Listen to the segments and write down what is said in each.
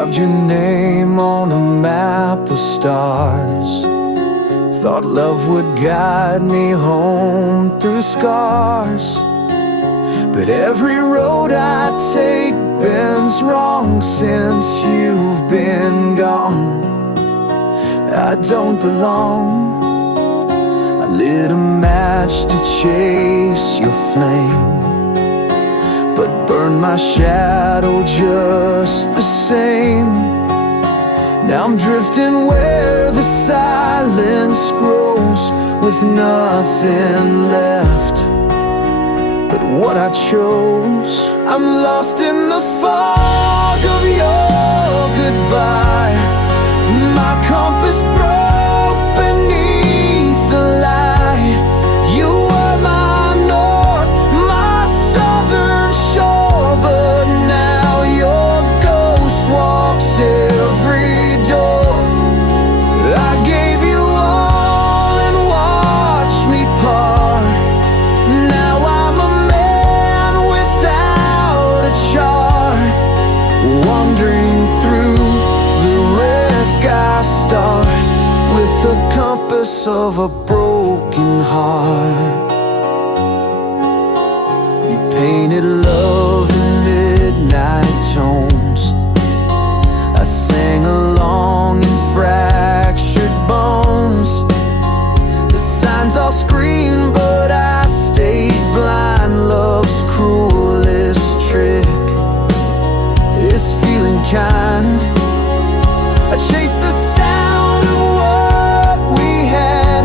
Carved your name on a map of stars. Thought love would guide me home through scars. But every road I take bends wrong since you've been gone. I don't belong. I lit a match to chase your flame, but burned my shadow just the same. Now I'm drifting where the silence grows, with nothing left but what I chose. I'm lost in the fog of your goodbye. My compass broke beneath the lie. You were my north, my southern shore, but now your ghost walks every door. I gave you all and watched me part. Now I'm a man without a chart, wandering through the wreck I start, with the compass of a broken heart. You painted love in midnight tones. I sang along in fractured bones. The signs all scream, but I stayed blind. Love's cruelest trick is feeling kind. I chased the sound of what we had.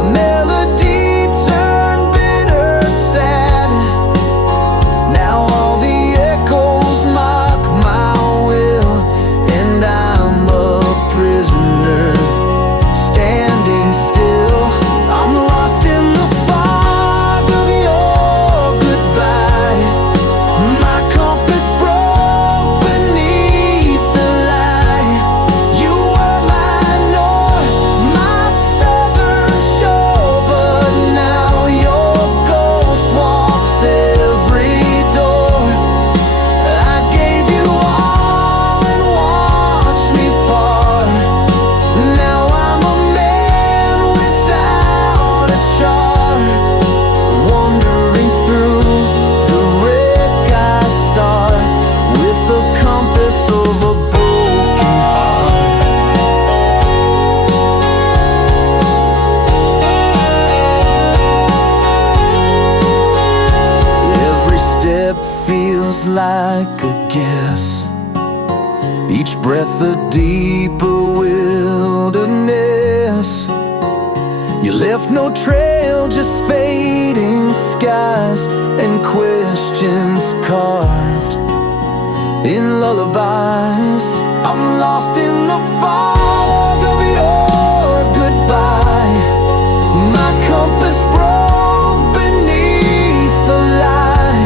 A melody turned bitter sad. Now all the echoes mock my will, and I'm a prisoner standing still. I'm lost in the fog of your goodbye. My compass broke beneath the lie. You were my north, my southern shore, but now your ghost walks every door. I gave you all and watched me part. Now I'm a man without a chart, wandering through the wreck I start, with the compass of a broken heart. Every step feels like a guess, each breath a deeper wilderness. You left no trail, just fading skies and questions carved in lullabies. I'm lost in the fog of your goodbye. My compass broke beneath the lie.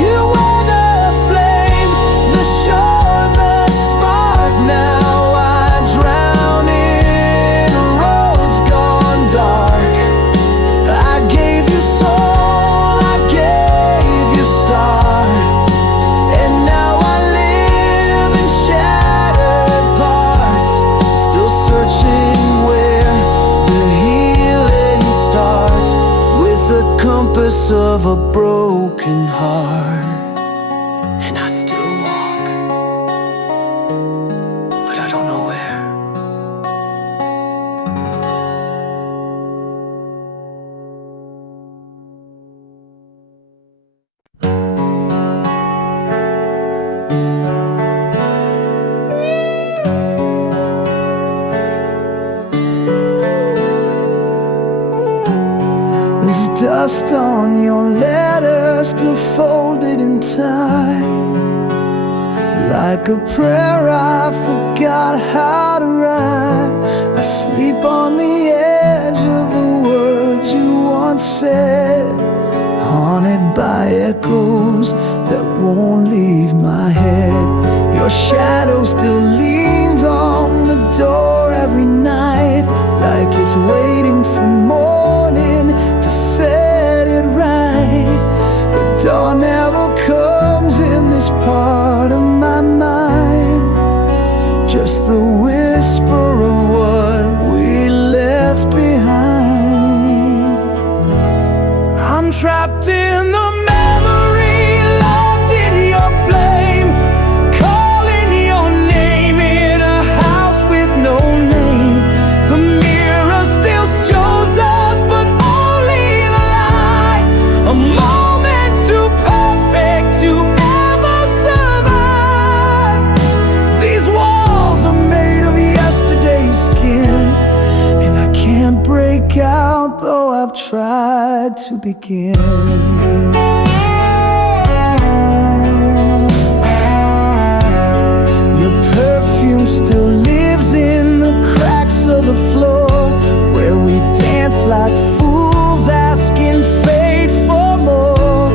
You were the flame, the shore, the spark. Now I drown in roads gone dark. I gave you soul, I gave you start, and now I live in shattered parts, still searching where the healing starts, with the compass of a broken heart. And I still walk, but I don't know where. There's dust on your letter, still folded in time, like a prayer I forgot how to write. I sleep on the edge of the words you once said, haunted by echoes that won't leave my head. Your shadow still leans on the door every night, like it's waiting for morning to set it right. But dawn never comes in this part of my mind. tried to begin. Your perfume still lives in the cracks of the floor, where we dance like fools, asking fate for more.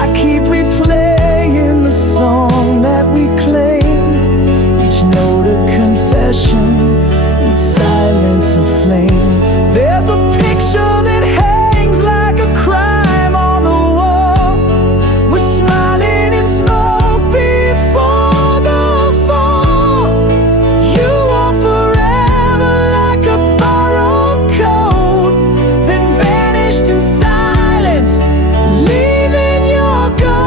I keep replaying the song that we claimed, each note a confession, each silence a flame. There's a picture that hangs like a crime on the wall. We're smiling in smoke before the fall. You are forever like a borrowed coat, then vanished in silence, leaving your ghost.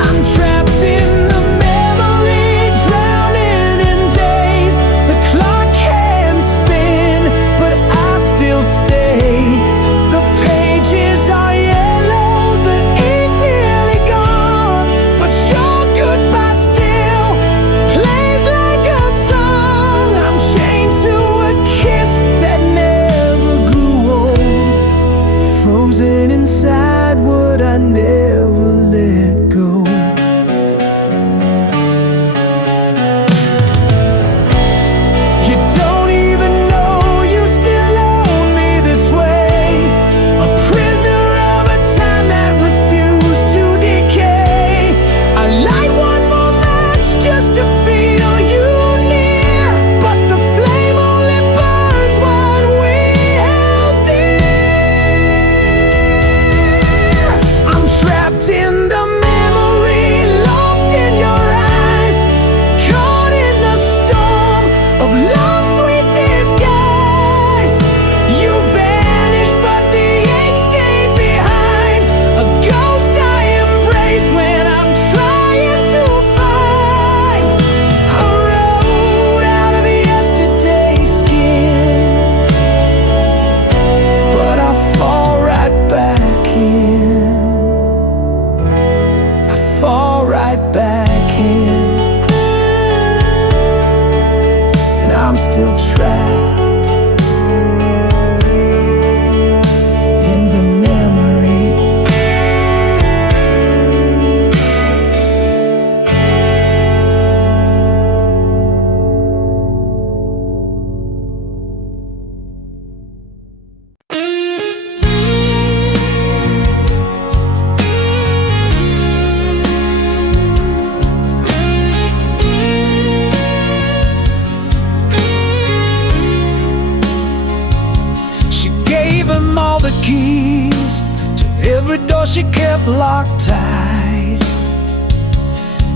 I'm trapped in the memory, drowning in days. The clock can spin, but I still stay. The pages are yellow, the ink nearly gone, but your goodbye still plays like a song. I'm chained to a kiss that never grew old, frozen inside what I never let go. You don't even know you still own me this way, a prisoner of a time that refused to decay. I light one more match just to feel you near, but the flame only burns what we held dear. I'm trapped in the memory, lost in your eyes, caught in the storm of love's sweet disguise. You vanished, but the ink stayed behind, a ghost I embrace when I'm trying to find a road out of yesterday's skin. But I fall right back in. I fall right back in, and I'm still trapped in the memory. She gave him all the keys to every door she kept locked tight.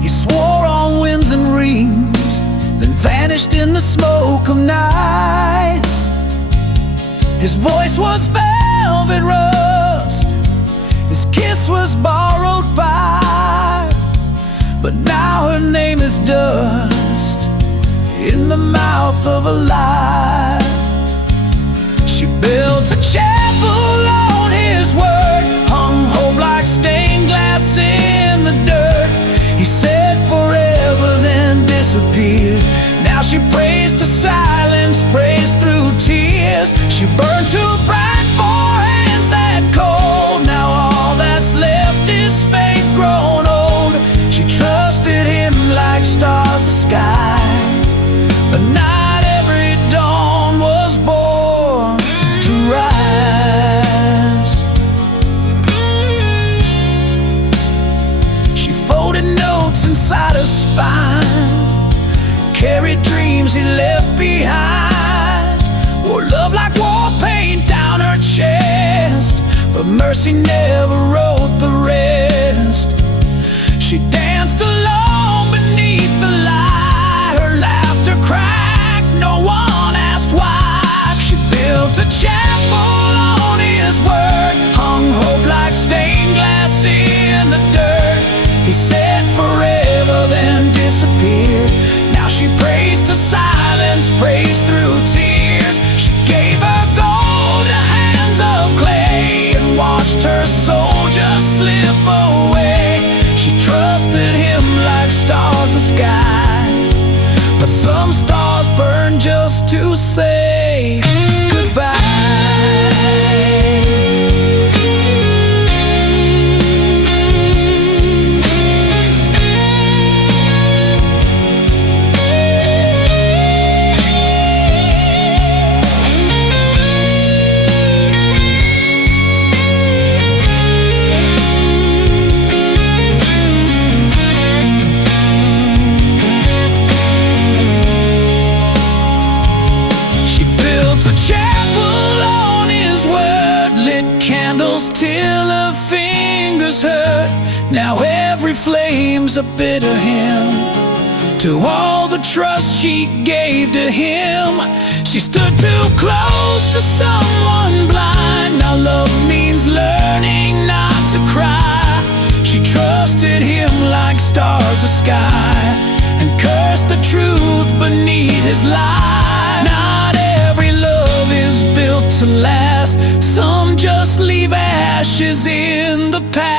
He swore on winds and rings, then vanished in the smoke of night. His voice was velvet rust, his kiss was borrowed fire, but now her name is dust in the mouth of a lie. She built a chapel on his word, hung hope like stained glass in the dirt. He said forever, then disappeared. Now she prays to silence, prays through tears. She burned too bright for hands that cold. Now all that's left is faith grown old. She trusted him like stars the sky, but not every dawn was born to rise. She folded notes inside her spine, carried dreams he left behind, wore love like war paint down her chest, but mercy never wrote the rest. She danced alone beneath the light, her laughter cracked, no one asked why. She built a chapel on his word, hung hope like stained glass in the dirt. He said forever, then disappeared. Now she prays to silence, prays through tears. She gave her gold to hands of clay and watched her soul just slip away. She trusted him like stars the sky, but some stars burn just to say fiery flames a bitter hymn to all the trust she gave to him. She stood too close to someone blind. Now love means learning not to cry. She trusted him like stars the sky, and cursed the truth beneath his lie. Not every love is built to last. Some just leave ashes in the past.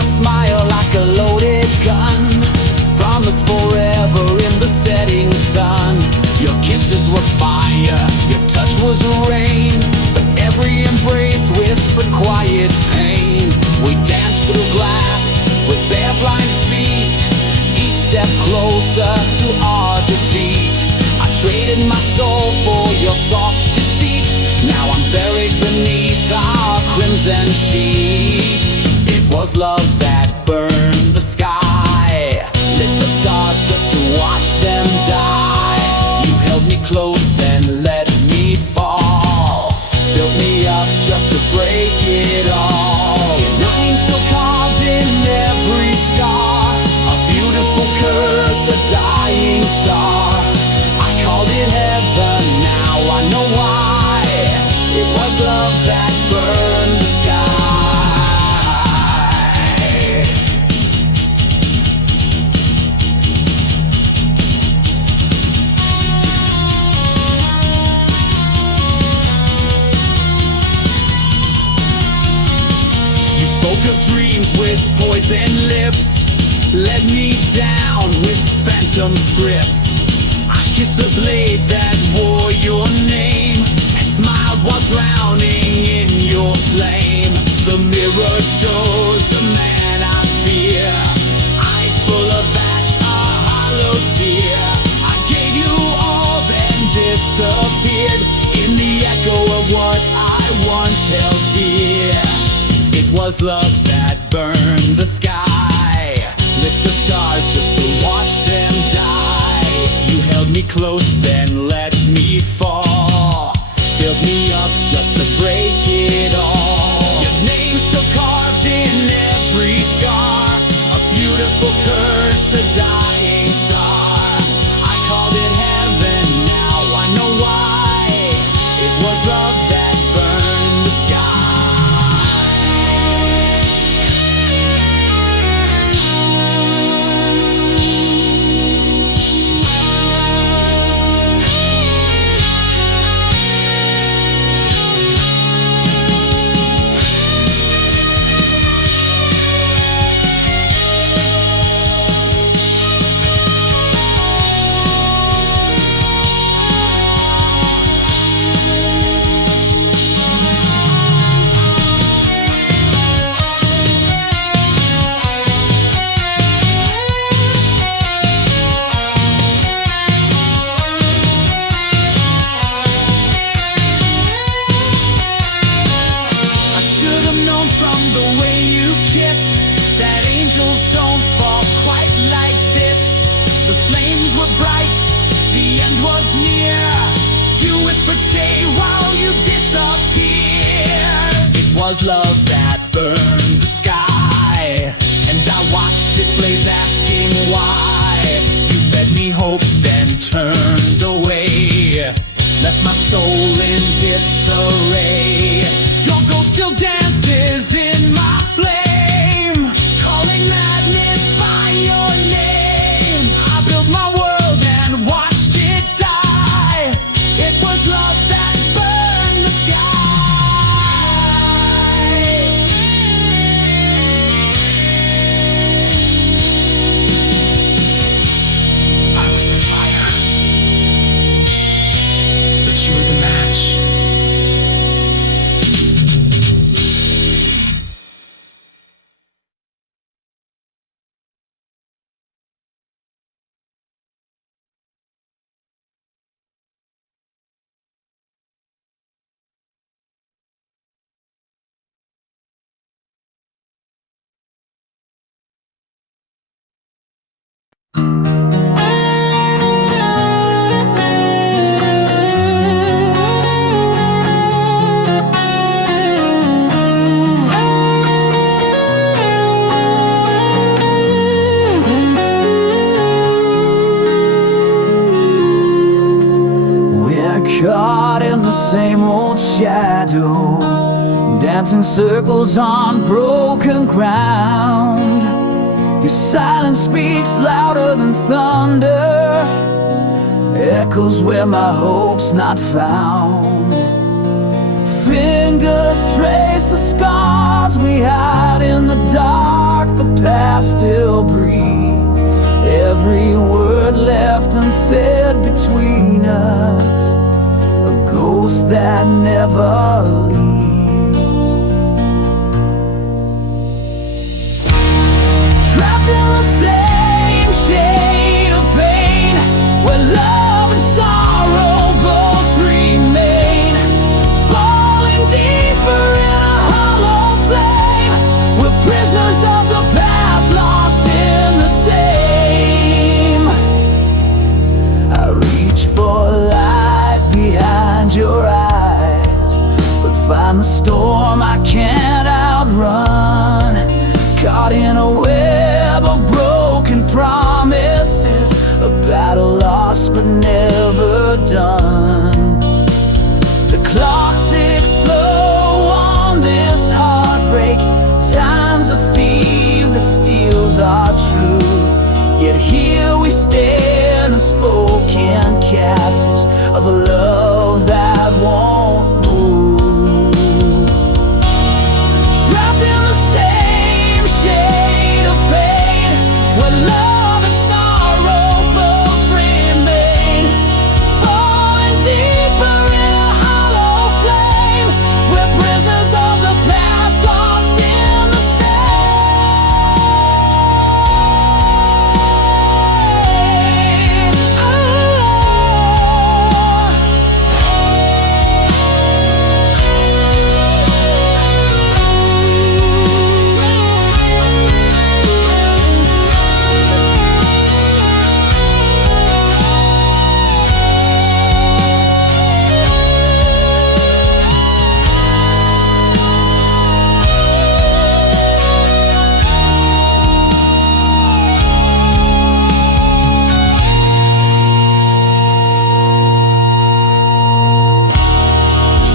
Smile like a loaded gun, promise forever in the setting sun. Your kisses were fire, your touch was rain, but every embrace whispered quiet pain. We danced through glass with bare blind feet, each step closer to our defeat. I traded my soul for your soft deceit. Now I'm buried beneath our crimson sheet. It was love that burned the sky, lit the stars just to watch them die. You held me close, then let me fall, built me up just to break it all. Your name still carved in every scar, a beautiful curse, a dying star. I called it heaven, now I know why. It was love that burned the sky. Of dreams with poison lips, led me down with phantom scripts. I kissed the blade that wore your name, and smiled while drowning in your flame. The mirror shows a man I fear, eyes full of ash, a hollow sear. I gave you all, then disappeared in the echo of what I once held dear. It was love that burned the sky, lit the stars just to watch them die. You held me close, then let me fall, built me up just to break it all. Your name still carved in every scar, a beautiful curse, a dying star. I called it heaven, now I know why. It was love that burned the sky. From the way you kissed, that angels don't fall quite like this. The flames were bright, the end was near. You whispered stay while you disappeared. It was love that burned the sky, and I watched it blaze asking why. You fed me hope, then turned away, left my soul in disarray. Your ghost still dances in my flame, calling madness by your name. I built my world and watched it die. It was love that burned the sky. shadow, dancing circles on broken ground. Your silence speaks louder than thunder, echoes where my hope's not found. Fingers trace the scars we hide in the dark. The past still breathes, every word left unsaid between us, a ghost that never leaves. Trapped in the same shade of pain, where love and sorrow both remain, falling deeper in a hollow flame. We're prisoners of the past, lost in the same. I reach for light behind your eyes, but find the storm I can't outrun, caught in a web of broken promises, a battle lost but never done. The clock ticks slow on this heartbreak, time's a thief that steals our truth. Yet here we stand, unspoken captives of a love that won't move. Trapped in the same shade of pain, where love and sorrow both remain, falling deeper in a hollow flame. We're prisoners of the past, lost in the same.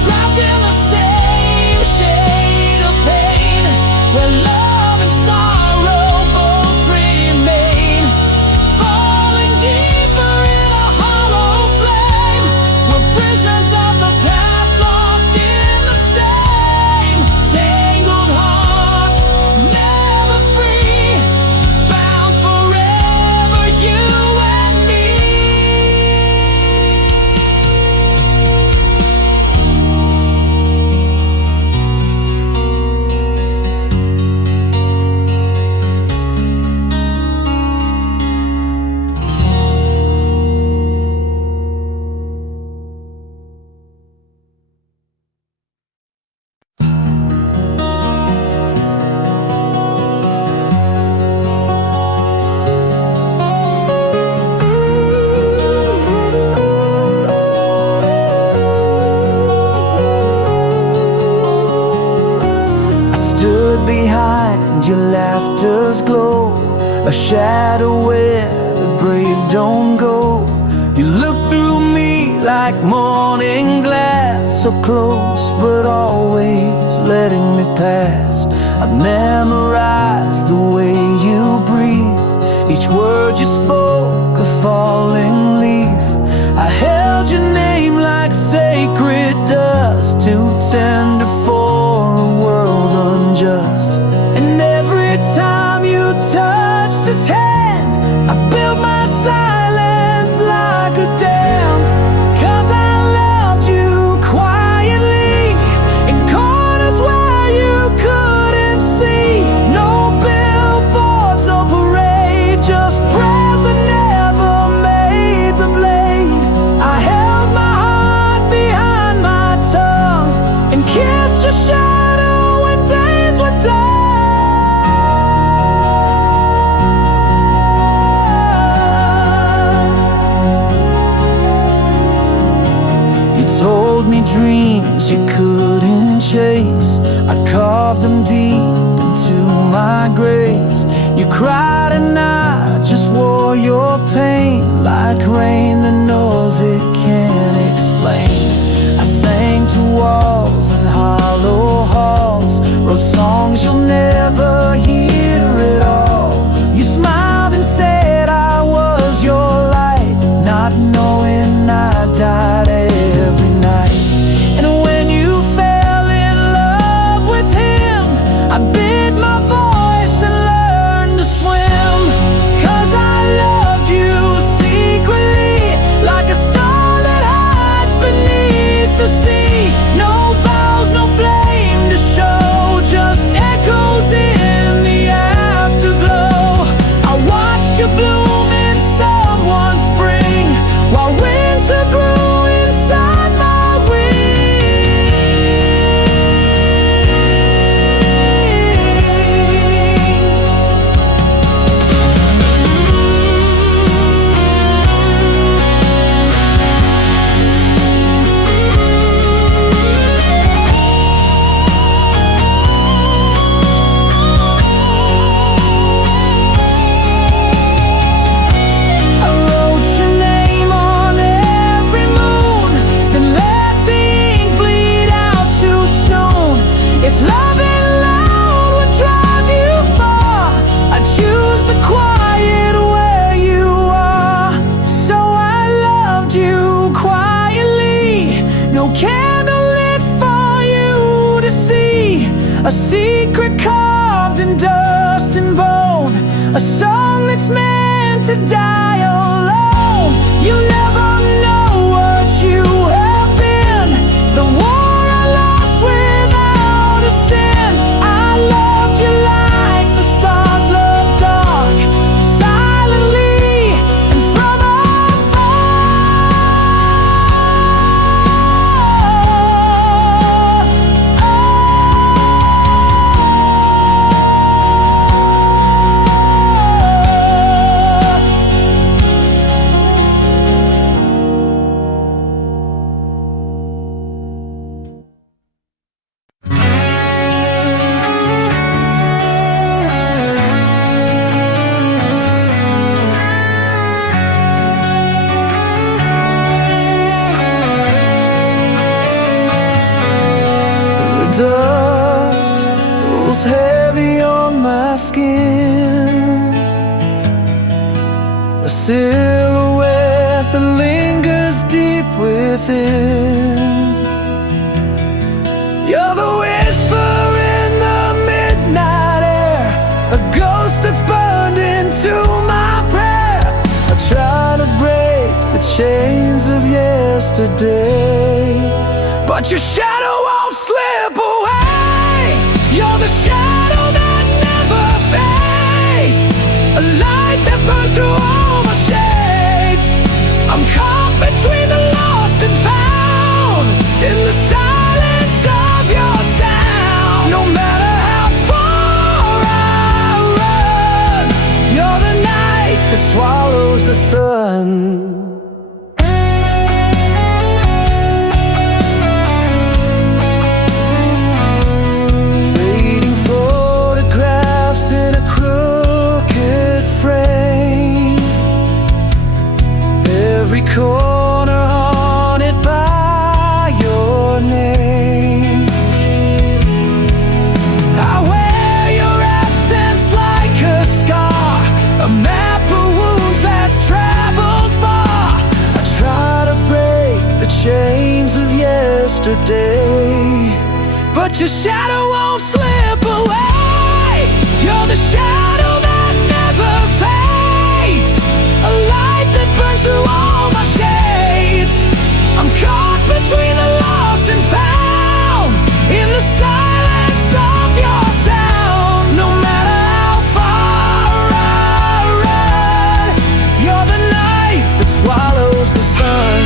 Trapped in the same shade of pain, where love and sorrow both remain, falling deeper in a hollow flame. We're prisoners of the past, lost in the same. Tangled hearts, never free, bound forever, you and me. I stood behind your laughter's glow, a shadow where the brave don't go. You looked through me like morning glass, so close but always letting me pass. I memorized the way you breathe, each word you spoke, a falling leaf. I held your name like sacred dust, too tender for a world unjust. And every time you touched his hand, I built my silence like a dam. 'Cause I loved you quietly, in corners where you couldn't see. No billboards, no parade, just prayers that never made the blade. I held my heart behind my tongue and kissed your shadow when days were done. You told me dreams you couldn't chase, I carved them deep into my grace. You cried and I just wore your pain like rain that knows it can't explain. I sang to walls you'll never hear it all. You smiled and said I was your light, not knowing I died every night. And when you fell in love with him, I bit my voice and learned to swim. 'Cause I loved you secretly, like a star that hides beneath the sea. No vows, no flame to show, just echoes in the afterglow. I watched you bloom in someone's spring, while winter grew inside my wings. I wrote your name on every moon, then let the ink bleed out too soon. If loving loud would drive you far, I'd choose the quiet where you are. So I loved you quietly, no candle lit for you to see. A secret carved in dust and bone, a song that's meant to die alone. You never know what you have been, the war I lost without a sin. I loved you like the stars love dark, silently and from the dust rolls heavy on my skin, a silhouette that lingers deep within. You're the whisper in the midnight air, a ghost that's burned into my prayer. I try to break the chains of yesterday, but your shadow won't slip away. You're the shadow that never fades, a light that burns through all my shades. I'm caught between the lost and found, in the silence of your sound. No matter how far I run, you're the night that swallows the sun. Fading photographs in a crooked frame, every corner haunted by your name. I wear your absence like a scar, a map of wounds that's traveled far. I try to break the chains of yesterday, but your shadow won't slip away. You're the shadow that never fades, a light that burns through all my shades. I'm caught between the lost and found, in the silence of your sound. No matter how far I run, you're the night that swallows the sun.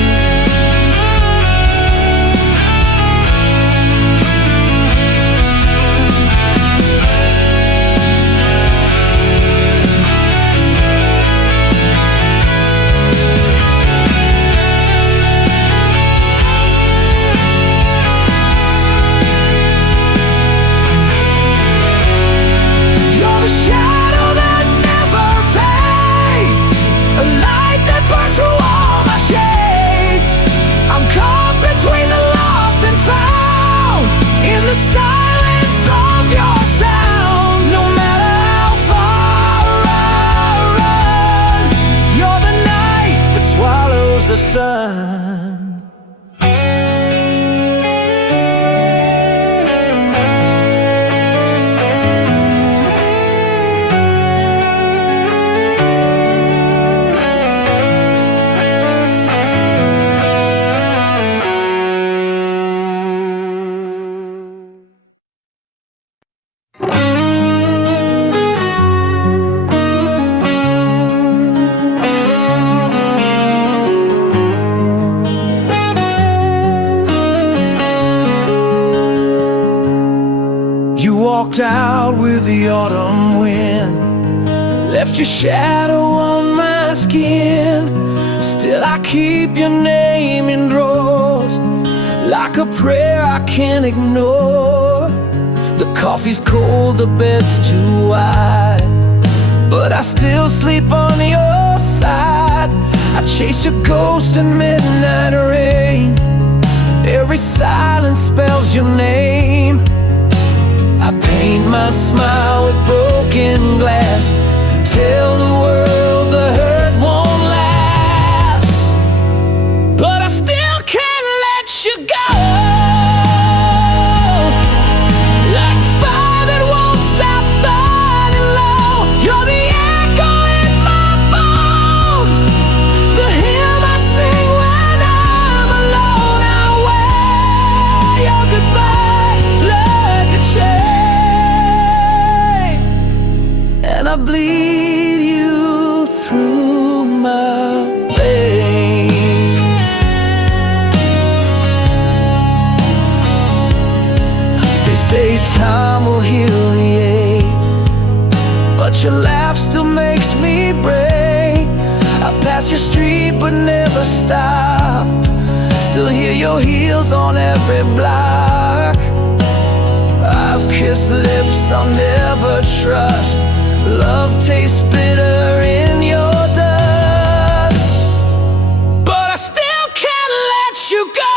left your shadow on my skin. Still I keep your name in drawers, like a prayer I can't ignore. The coffee's cold, the bed's too wide, but I still sleep on your side. I chase your ghost in midnight rain. Every silence spells your name. I paint my smile with broken glass, tell the world the hurt won't last. But I still can't let you go, like fire that won't stop burning low. You're the echo in my bones, the hymn I sing when I'm alone. I wear your goodbye like a chain, and I bleed you through my veins. They say time will heal the ache, but your laugh still makes me break. I pass your street but never stop, still hear your heels on every block. I've kissed lips I'll never trust, love tastes bitter in your dust. But I still can't let you go,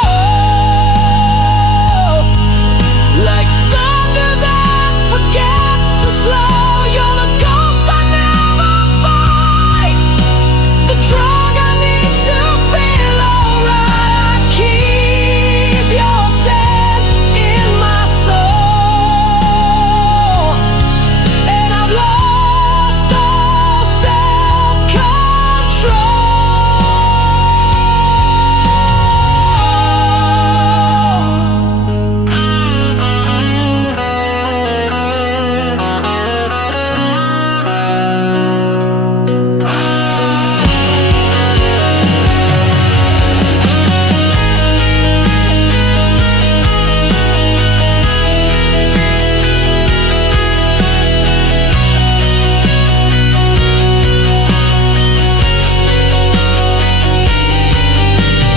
like thunder that forgets to slow. You're the ghost I never fight, the drug I need to feel alright. I keep your scent in my soul, and I've lost all self-control.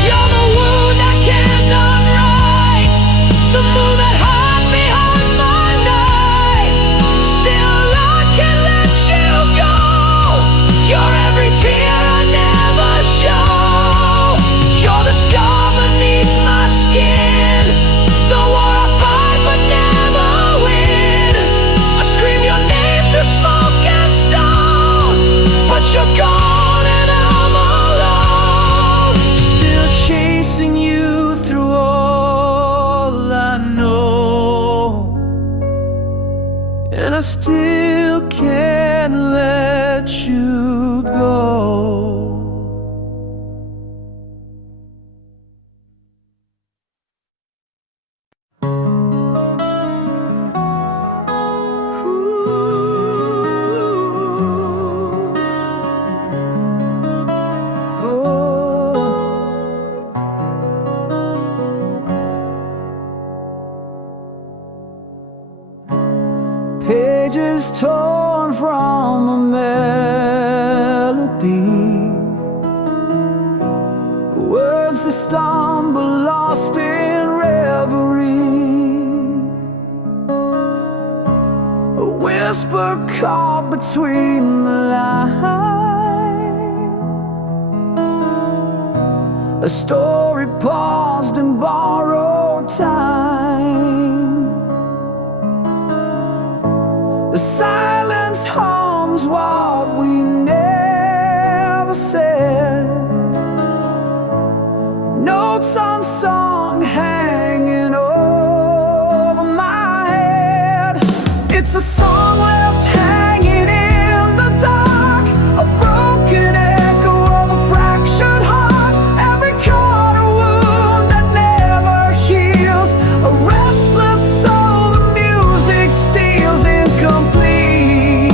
You're the wound I can't unwrite, the moon that hides behind my night. Still I can't let you go, you're every tear I never show. You're the scar beneath my skin, the war I fight but never win. I scream your name through smoke and stone, but you're gone and I'm alone, still chasing you through all I know. And I still can't let you go. Pages torn from a melody, words that stumble lost in reverie, a whisper caught between the lines, a story paused in borrowed time. The silence harms what we never said, notes unsung hanging over my head. It's a song left hanging in the dark, a broken echo of a fractured heart. Every corner wound that never heals, a restless soul the music steals. Incomplete,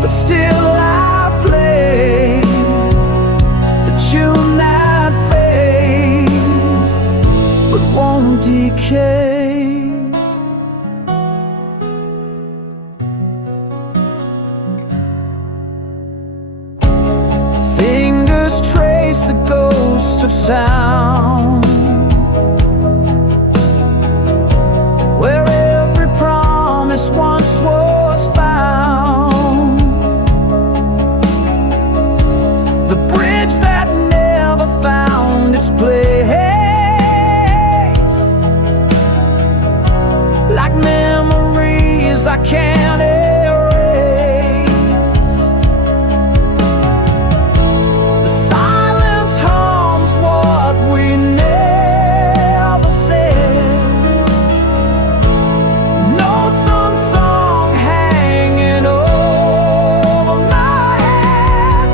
but still I play the tune that fades. echoes trace the ghost of sound, where every promise once was found. The bridge that never found its place, like memories I can't erase. The silence harms what we never said. Notes unsung hanging over my head.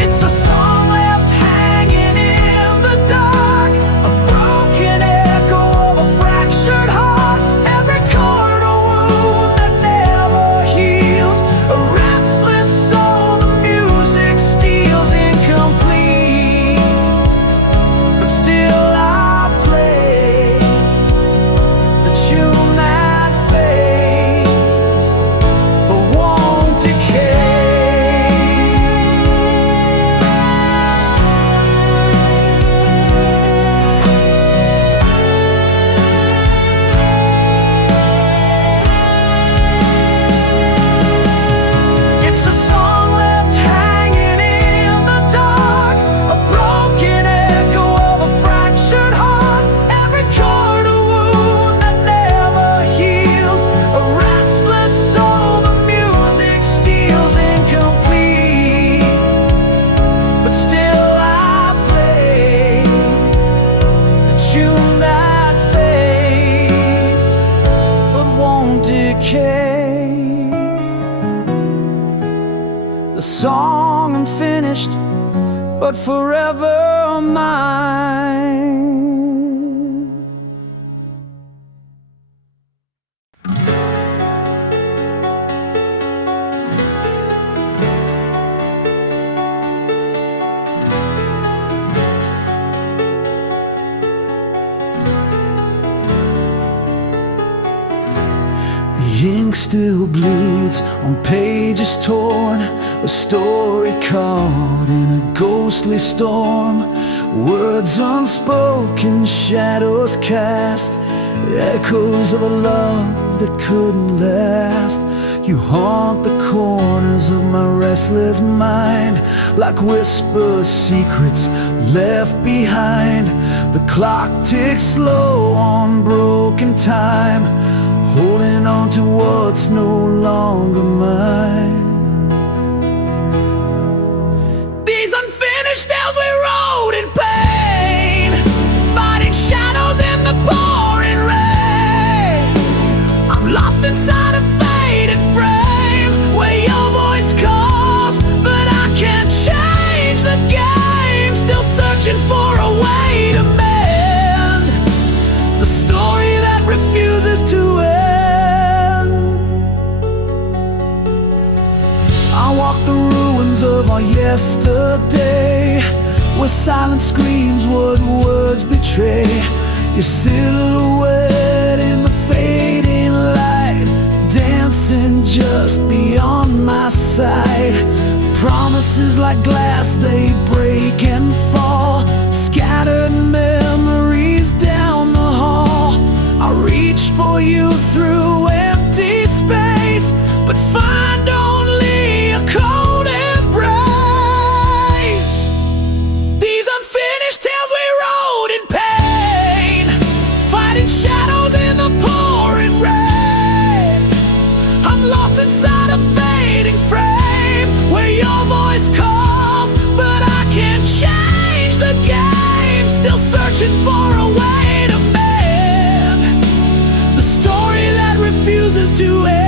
It's a song left hanging in the dark, a broken echo of a fractured heart. Every chord a wound that never heals, a restless soul the music steals. Incomplete, but still I play the tune that fades but won't decay. It's a song left hanging in the dark, a broken echo of a fractured heart. Every chord a wound that never heals, a restless soul the music steals. Incomplete, but still I play the tune that fades but won't decay. The song unfinished, but forever mine. The ink still bleeds on pages torn, a story caught in a ghostly storm. Words unspoken, shadows cast, echoes of a love that couldn't last. You haunt the corners of my restless mind, like whispered secrets left behind. The clock ticks slow on broken time, holding on to what's no longer mine. These unfinished tales we wrote in pain, fighting shadows in the pouring rain. I'm lost inside a faded frame, where your voice calls, but I can't change the game. Still searching for a way to mend the story that refuses to end. I walk the ruins of our yesterday, where silence screams what words betray. Your silhouette in the fading light, dancing just beyond my sight. Promises like glass, they break and fall, scattered memories down the hall. I reach for you through empty space, but find only a cold embrace. These unfinished tales we wrote in pain, fighting shadows in the pouring rain. I'm lost inside a fading frame, where your voice calls, but I can't change the game. Still searching for a way to mend the story that refuses to end.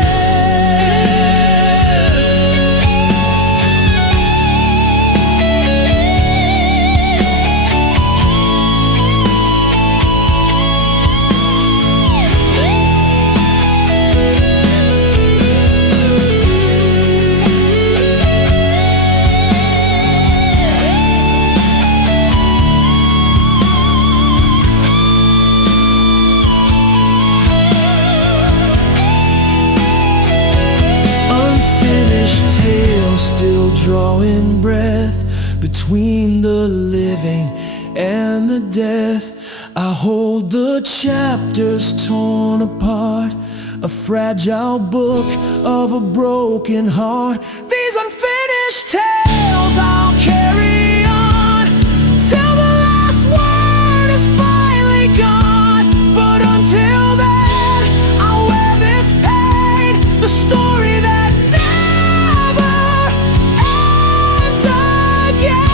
Still drawing breath, between the living and the death. I hold the chapters torn apart, a fragile book of a broken heart. These unfinished tales I'll carry on till the last word is finally gone. But until then, I'll wear this pain, the story that never ends again.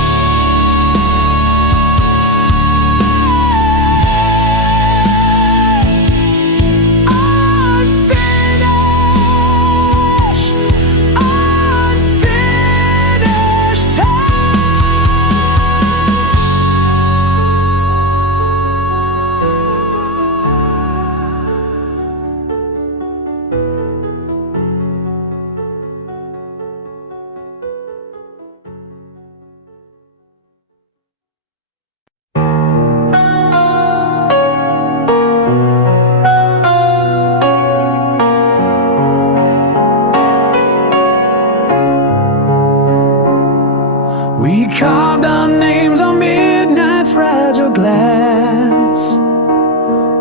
We carved our names on midnight's fragile glass,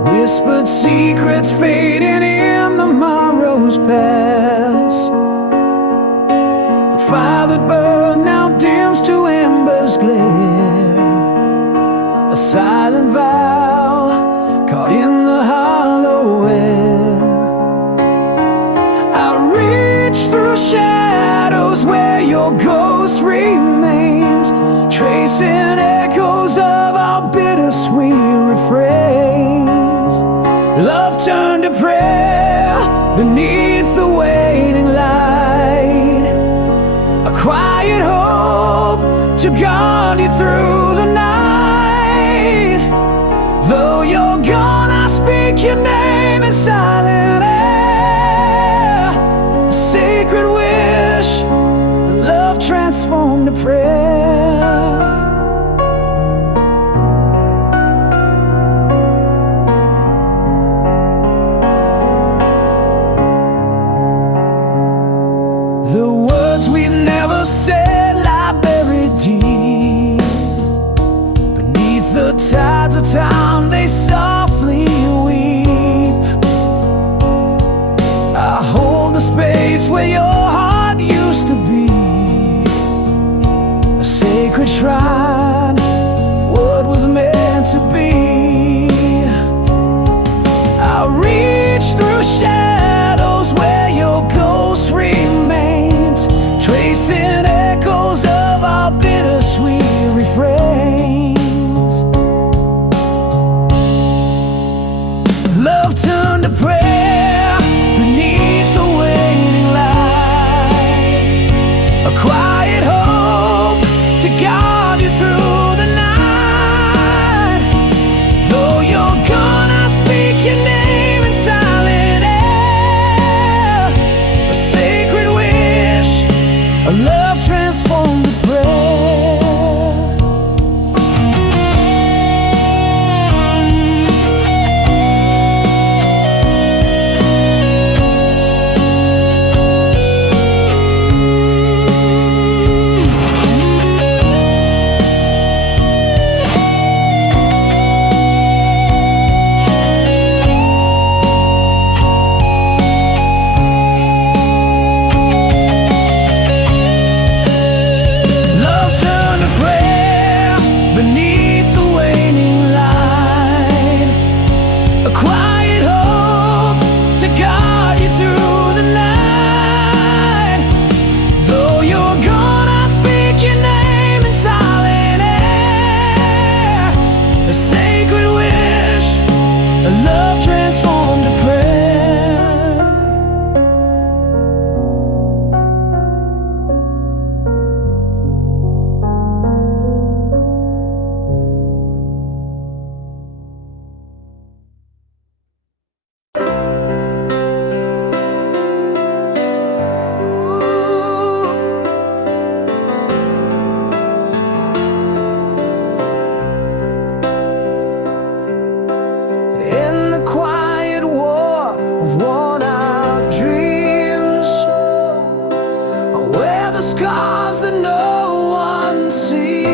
whispered secrets fading in the morrow's pass. The fire that burned now dims to embers glare, a silent vow caught in the hollow air. I reach through shadows where your ghost remains, tracing echoes of our bittersweet refrains. Love turned to prayer beneath the waning light, a quiet hope to guard you through the night. Though you're gone, I speak your name in silent air, a sacred wish, love transformed to prayer. The words we never said lie buried deep beneath the tides of time, they softly weep. I hold the space where your heart used to be, a sacred shrine of what was meant to be. I reach through shadows where your ghost remains, tracing echoes of our bittersweet refrains. Love turned to prayer beneath the waning light, a quiet hope to guard you through the night. Though you're gone, I speak your name in silent air, a sacred wish, a love transformed to prayer. Love turned to prayer beneath the waning light, a quiet hope to guard you through the night. Though you're gone, I speak your name in silent air, a sacred wish, a love transformed to prayer. In the quiet war of worn-out dreams, I wear the scars that no one sees.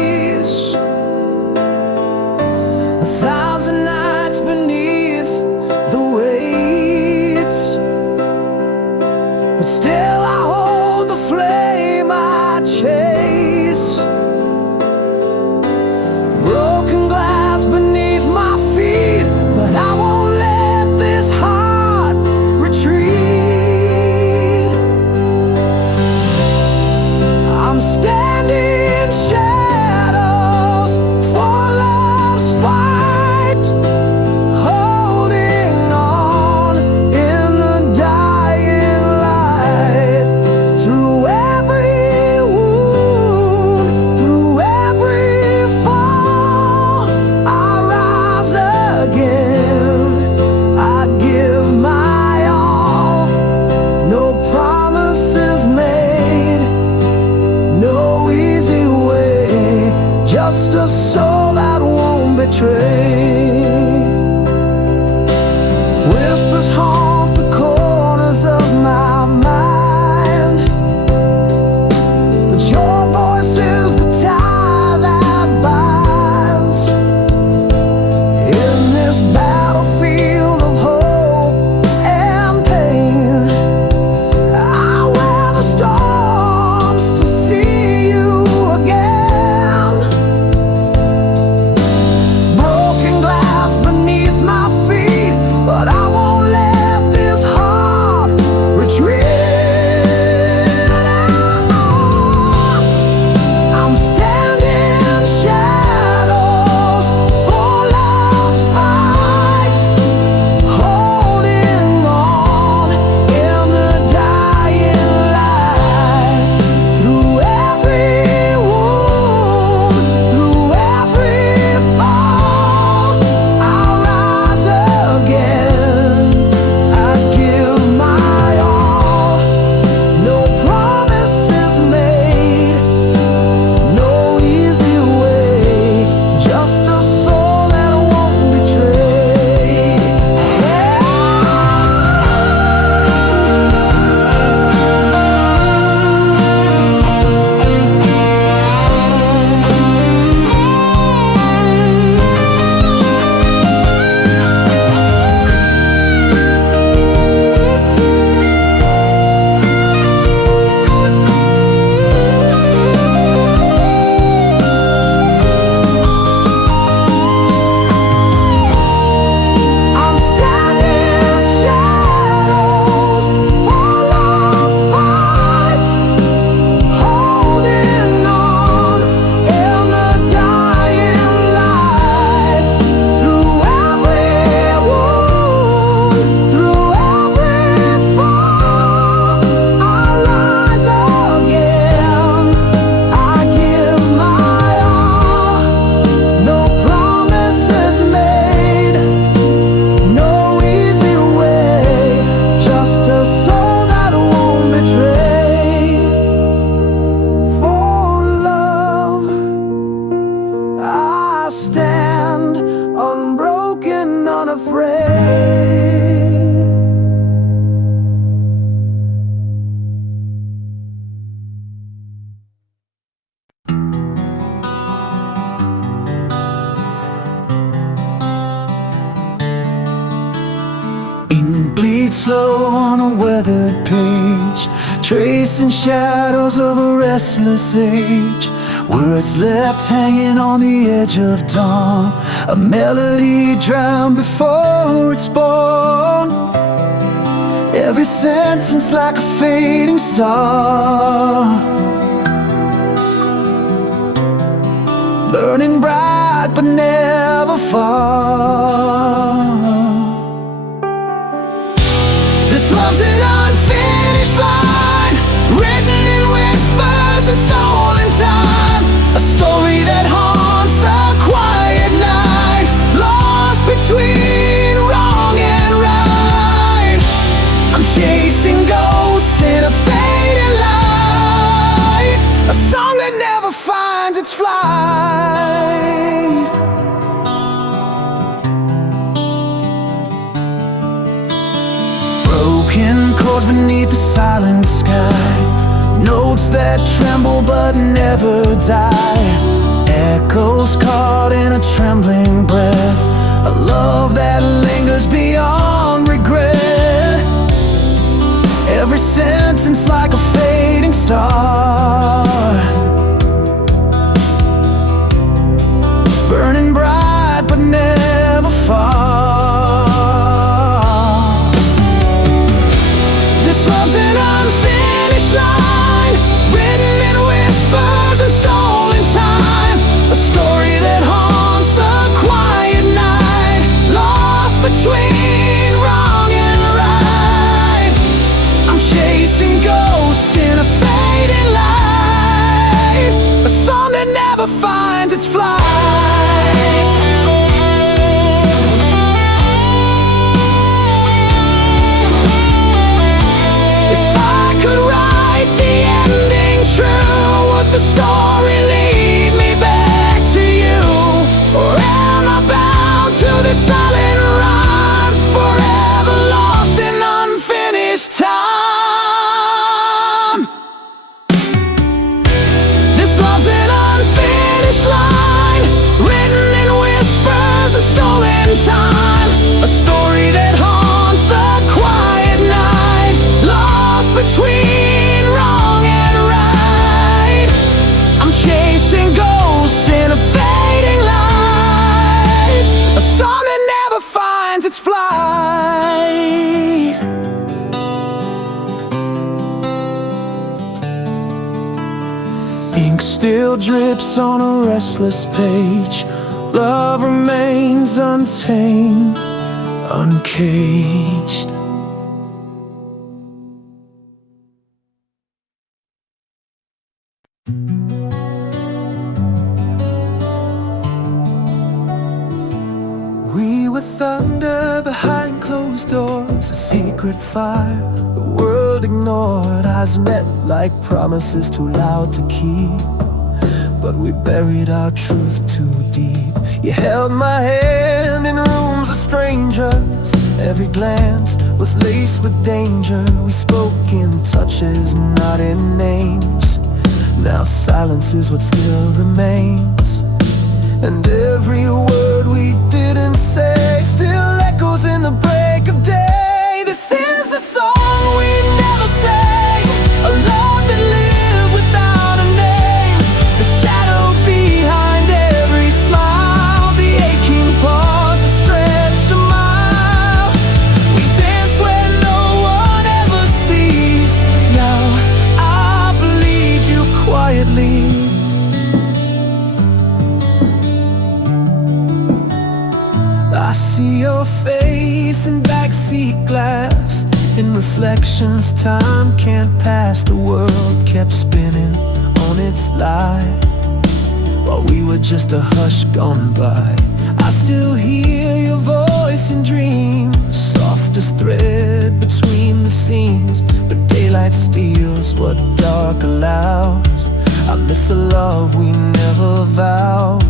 just a soul that won't betray. Whispers haunt the corners of my mind, but your voice is the tie that binds. In this battlefield of hope and pain, I wear the storms to see you again. Broken glass beneath my feet, but I won't let this heart retreat. I'm standing in shadows for love's fight, holding on in the dying light. Through every wound, through every fall, I'll rise again. I give my all. No promises made, no easy way, just a soul that won't betray. I'm standing in shadows for love's fight, holding on in the dying light. Through every wound, through every fall, I'll rise again. I give my all. No promises made, no easy way, just a soul that won't betray. For love, I stand unbroken, unafraid. Ink bleeds slow on a weathered page, tracing shadows of a restless age. Words left hanging on the edge of dawn, a melody drowned before it's born. Every sentence like a fading star, burning bright but never far. This love's an unfinished line, written in whispers and stolen time. A story that haunts the quiet night, lost between wrong and right. I'm chasing ghosts in a fading light, a song that never finds its flight. Broken chords beneath the silent sky, notes that tremble but never die. Echoes caught in a trembling breath, a love that lingers beyond regret. Every sentence like a fading star, burning bright but never far. This love's an unfinished line, written in whispers and stolen time. A story that haunts the quiet night, lost between wrong and right. I'm chasing ghosts in Ink still drips on a restless page. Love remains untamed, uncaged. We were thunder behind closed doors, a secret fire the world ignored. Eyes met like promises too loud to keep, but we buried our truth too deep. You held my hand in rooms of strangers. Every glance was laced with danger. We spoke in touches, not in names. Now silence is what still remains, and every word we didn't say still echoes in the break of day. This is the song we never sang, a love that lived without a name. The shadow behind every smile, the aching pause that stretched a mile. We dance where no one ever sees. Now I bleed you quietly. I see your face in backseat glass. In reflections time can't pass. The world kept spinning on its lie, while we were just a hush gone by. I still hear your voice in dreams, softest thread between the seams. But daylight steals what dark allows. I miss a love we never vowed.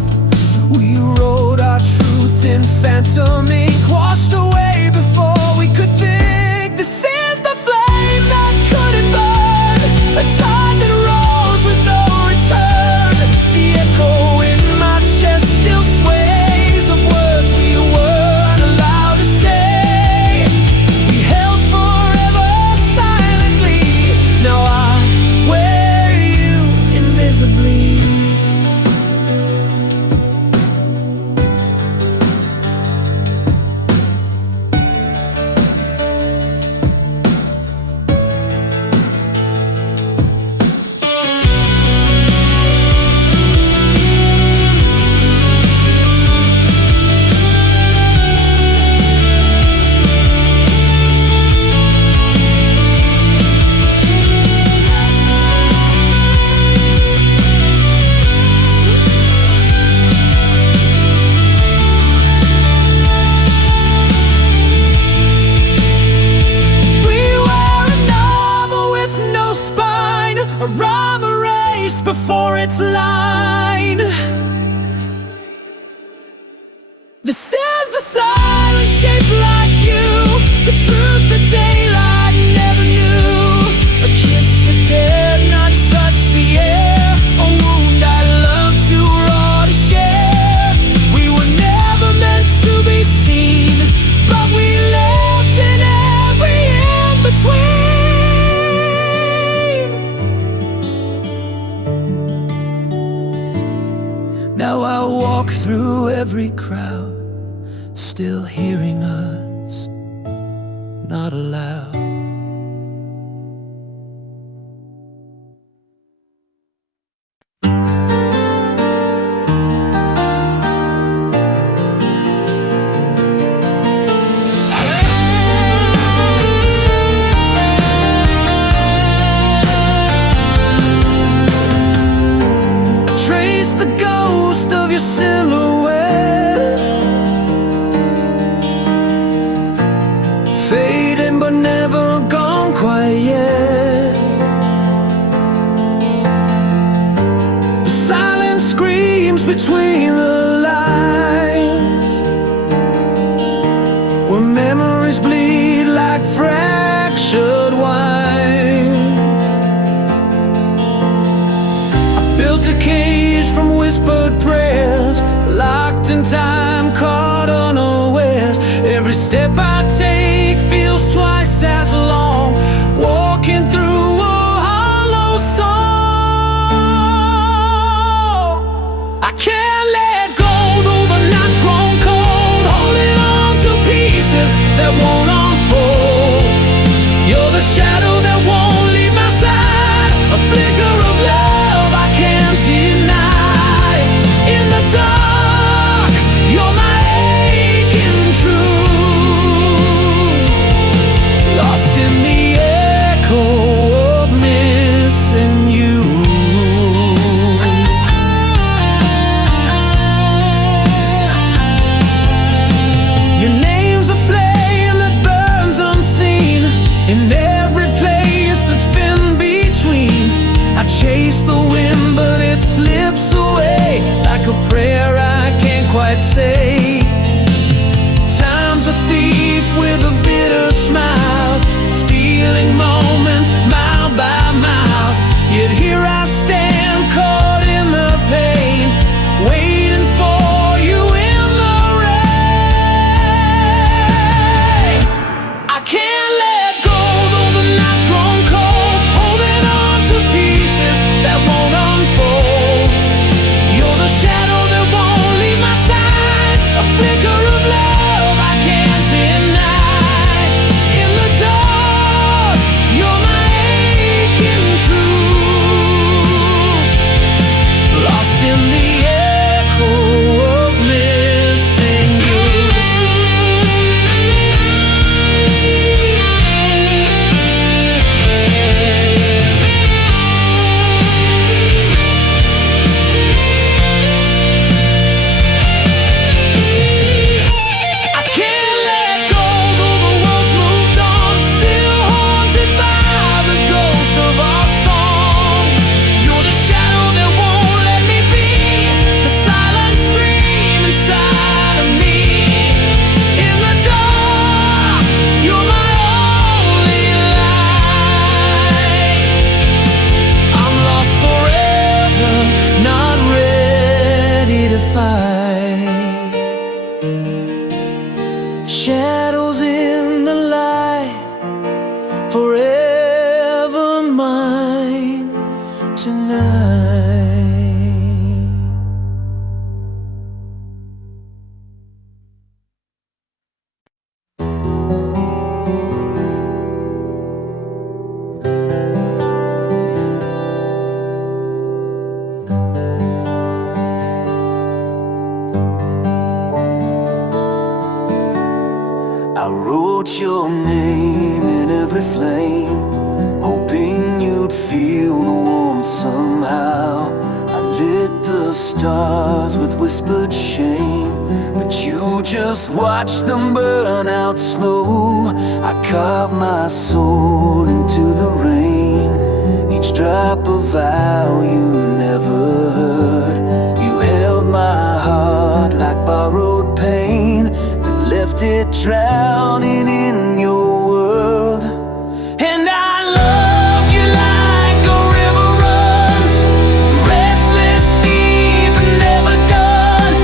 We wrote our truth in phantom ink, washed away before we could think. This is the flame that couldn't burn, a tide that rolls with no return. The echo in my chest still sways of words we weren't allowed to say. We held forever silently. Now I wear you invisibly. A rhyme erased before its line. This is the silence shaped like you, the truth the daylight never knew. A kiss that dared not touch the air, a wound I love too raw to share. We were never meant to be seen, but we left in every in-between. Now I walk through every crowd, still hearing us, not aloud. Trace the ghost of your silhouette, fading but never gone quite yet. The silence screams between the lines, where memories bleed like fractured wine. I built a cage from whispered prayers, locked in time, caught unawares. Every step I take feels twice as long, walking through a hollow soul. I can't let go, though the night's grown cold, holding on to pieces that won't unfold. You're the shadow that won't leave my side, a flicker of love I can't in the echo of missing you. I can't let go, though the world's moved on, still haunted by the ghost of our song. You're the shadow that won't let me be, the silent scream inside of me. In the dark, you're my only light. I'm lost forever, not ready to fight. Shadows in the light, forever mine tonight. I wrote your name in every flame, hoping you'd feel the warmth somehow. I lit the stars with whispered shame, but you just watched them burn out slow. I carved my soul into the rain, each drop a vow you never heard. You held my heart like borrowed pain, left it drowning in your world. And I loved you like a river runs, restless, deep, and never done.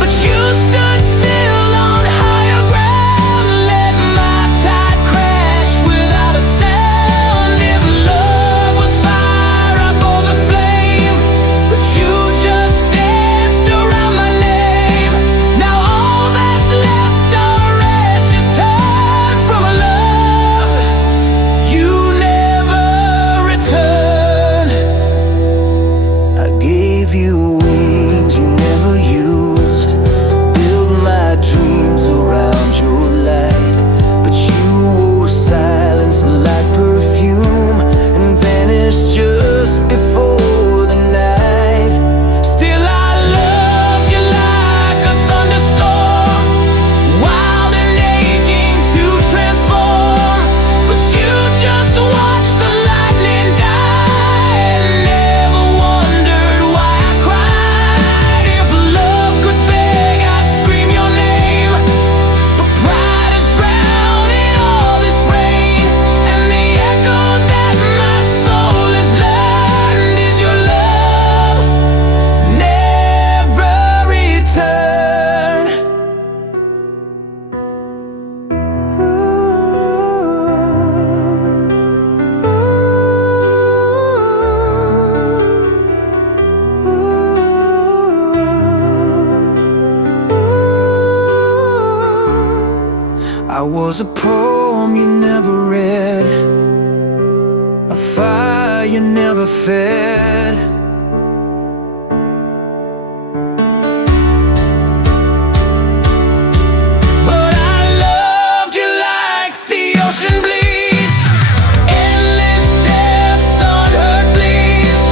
But you stood still on higher ground, let my tide crash without a sound. If love was fire, I bore the flame, but you just danced around my name. Now all that's left are ashes turned from a love you never returned. I gave you wings you never used, built my dreams around your light, but you wore silence like perfume and vanished just before the night. Still I loved you like a thunderstorm, wild and aching to transform. But you just watched the lightning die and never wondered why I cried. If love could beg, I'd scream your name, but pride is drowning all this rain. And the echo that my soul has learned is your love never return. I was a poem you never read, a fire you never fed. But I loved you like the ocean bleeds, endless depths, unheard bleeds.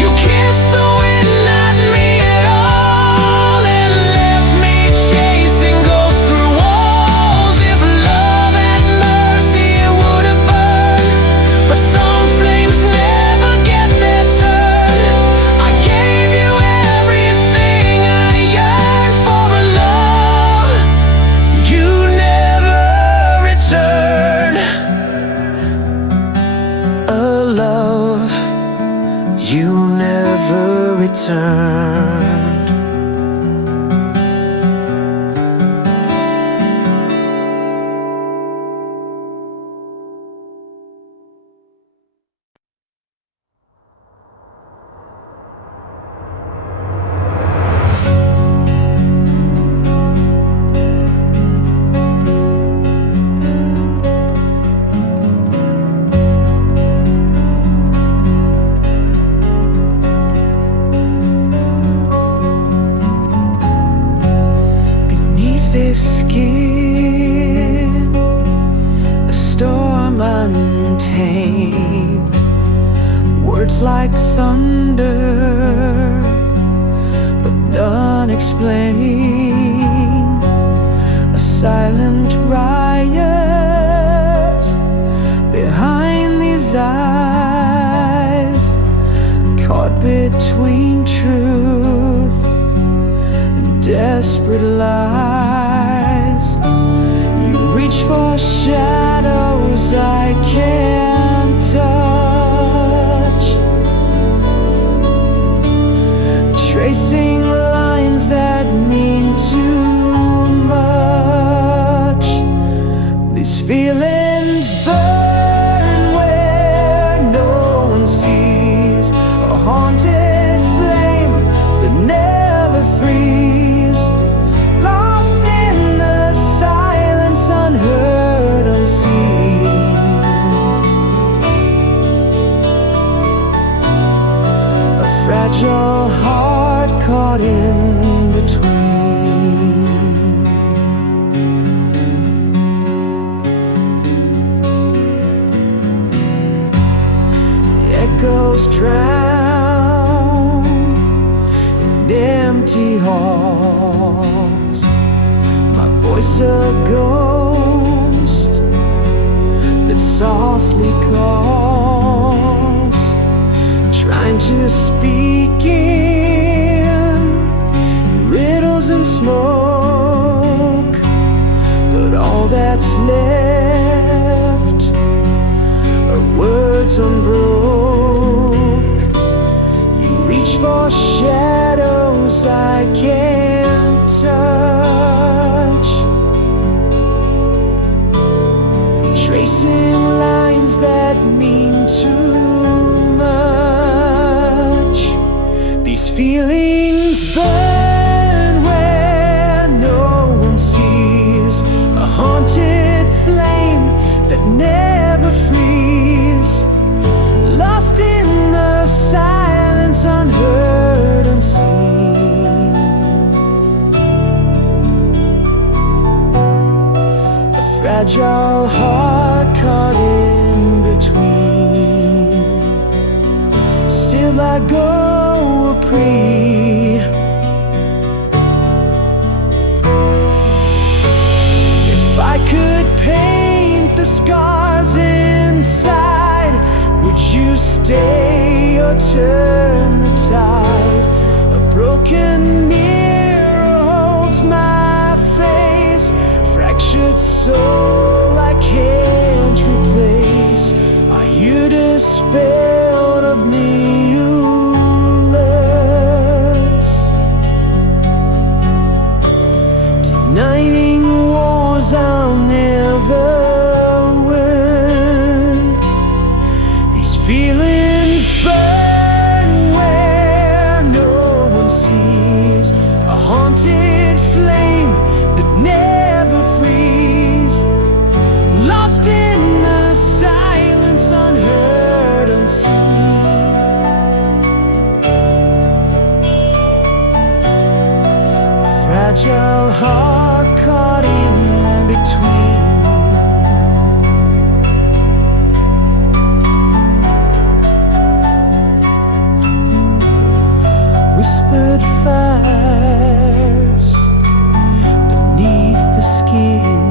You kissed the wind, not me at all, and left me chasing ghosts through walls. If love had mercy, it would have burned, but some flames never get their turn. I gave you everything I yearned for, a love you never returned. A love you never returned. like thunder, but unexplained. A silent riot behind these eyes, caught between truth and desperate lies. You reach for shadows I can't touch, tracing lines that mean too much. These feelings burn where no one sees, a haunted flame that never frees, lost in the silence, unheard, unseen. A fragile heart caught in between. Echoes drown in empty halls, my voice a ghost that softly calls, trying to speak in riddles and smoke, but all that's left are words unbroke. You reach for shadows I can't touch, tracing lines that mean too much. These feelings burn where no one sees, a haunted flame that never frees, lost in the silence, unheard, unseen. A fragile heart caught in between. Still I go a free. If I could paint the scars inside, would you stay or turn the tide? A broken mirror holds my face, fractured soul I can't replace. Are you dispelled of me-less, denying wars I'll never win? These feelings burn where no one sees, a haunted flame that never frees, lost in the silence, unheard, unseen. A fragile heart caught in between. Whispered fires beneath the skin,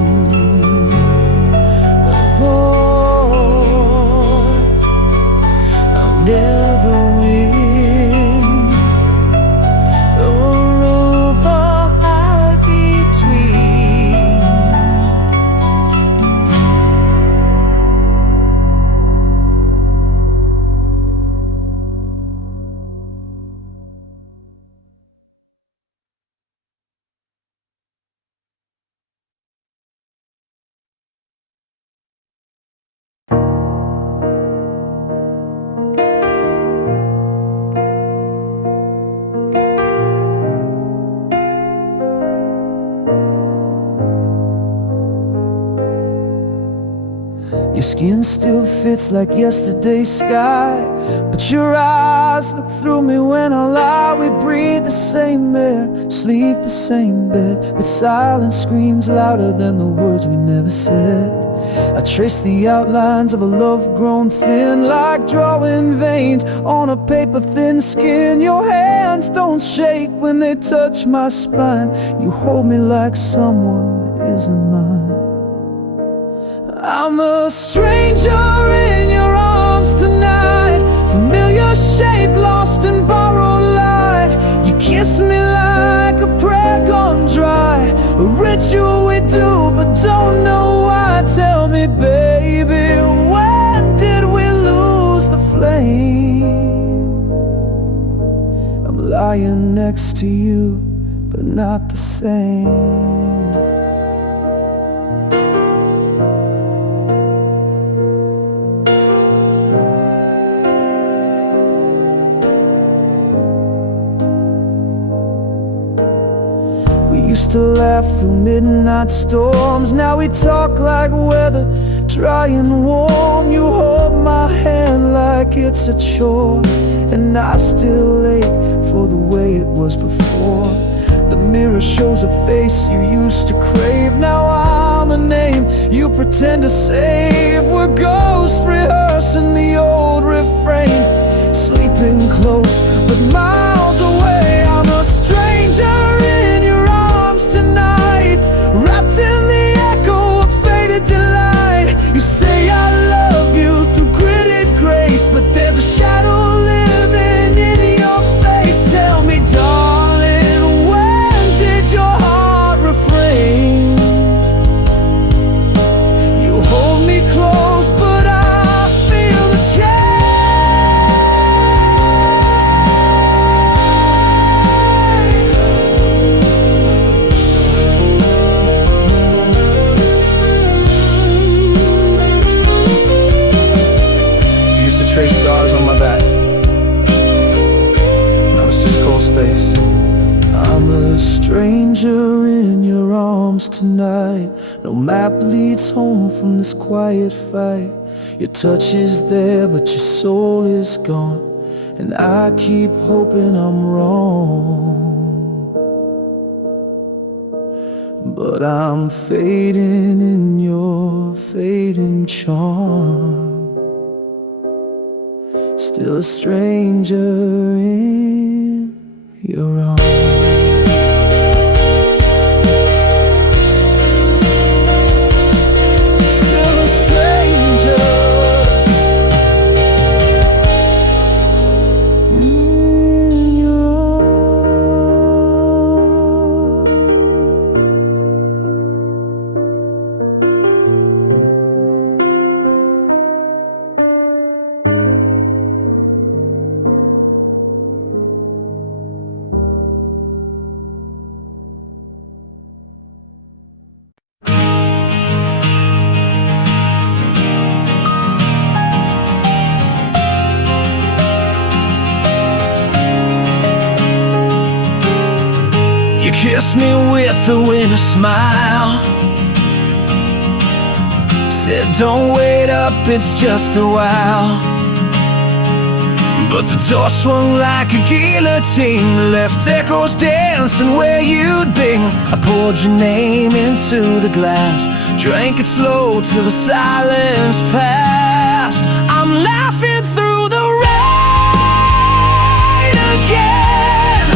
a war I'll never win, a rover out between. Your skin still fits like yesterday's sky, but your eyes look through me when I lie. We breathe the same air, sleep the same bed, but silence screams louder than the words we never said. I trace the outlines of a love grown thin, like drawing veins on a paper thin skin. Your hands don't shake when they touch my spine. You hold me like someone that isn't mine. I'm a stranger in your arms tonight, familiar shape lost in borrowed light. You kiss me like a prayer gone dry, a ritual we do but don't know why. Tell me, baby, when did we lose the flame? I'm lying next to you, but not the same. We used to laugh through midnight storms. Now we talk like weather, dry and warm. You hold my hand like it's a chore, and I still ache for the way it was before. The mirror shows a face you used to crave. Now I'm a name you pretend to save. We're ghosts rehearsing the old refrain, sleeping close but miles away. I'm a stranger in your arms tonight, wrapped in the echo of faded delight. You say I love you through gritted grace, but there's a shadow living in your face. Tell me, darling, when did your heart refrain? You hold me close, but I feel the change. Trace stars on my back, now it's just cold space. I'm a stranger in your arms tonight. No map leads home from this quiet fight. Your touch is there, but your soul is gone, and I keep hoping I'm wrong. But I'm fading in your fading charm, still a stranger in your arms. Still a stranger in your Kiss me with a winter smile, said don't wait up, it's just a while. But the door swung like a guillotine, left echoes dancing where you'd been. I poured your name into the glass, drank it slow till the silence passed. I'm laughing through the rain again,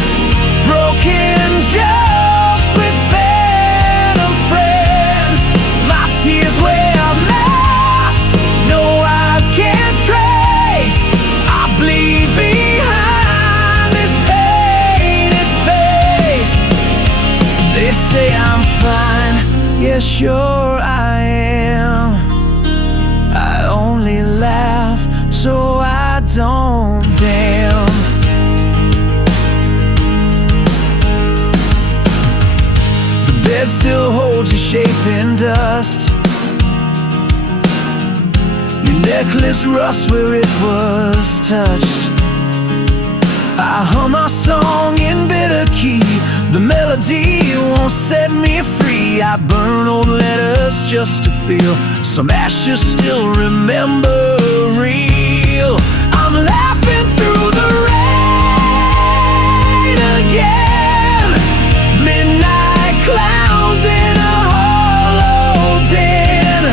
broken jokes with phantom friends. My tears wear a mask no eyes can trace. I bleed behind this painted face. They say I'm fine, yeah sure I am. I only laugh so I don't damn. Bed still holds your shape in dust, your necklace rust where it was touched. I hum our song in bitter key, the melody won't set me free. I burn old letters just to feel some ashes still remember real. I'm laughing through the rain again, midnight clouds in a hollow den.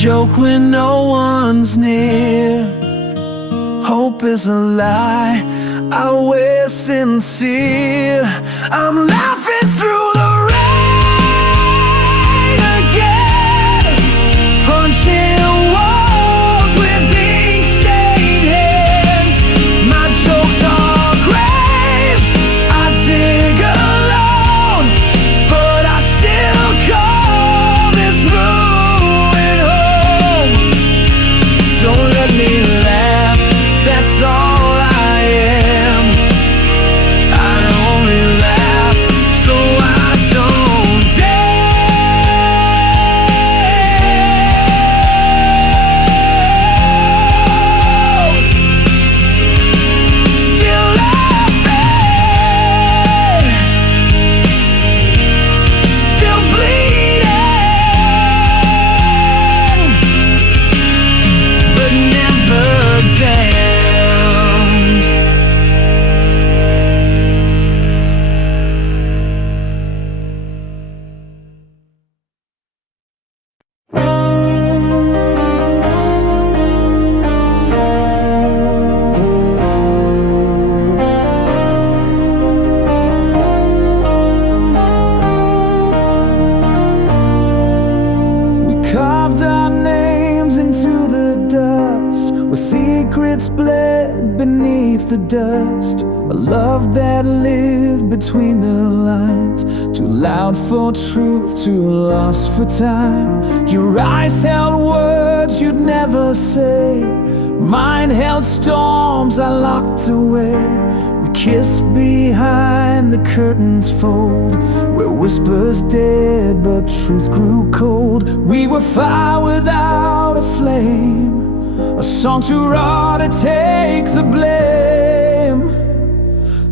joke when no one's near. Hope is a lie, always sincere. I'm laughing through the rain again, punching walls with ink-stained hands. My jokes are graves I dig alone, but I still call this ruin home. So let me laugh, that's all I am. I only laugh so I don't down. Still laughing, still bleeding, but never damned. We carved our names into the dust, with secrets bled beneath the dust. A love that lived between the lines, too loud for truth, too lost for time. Your eyes held words you'd never say, mine held storms I locked away. We kissed behind the curtain's fold, where whispers dead but truth grew cold. We were fire without a flame, a song too raw to take the blame.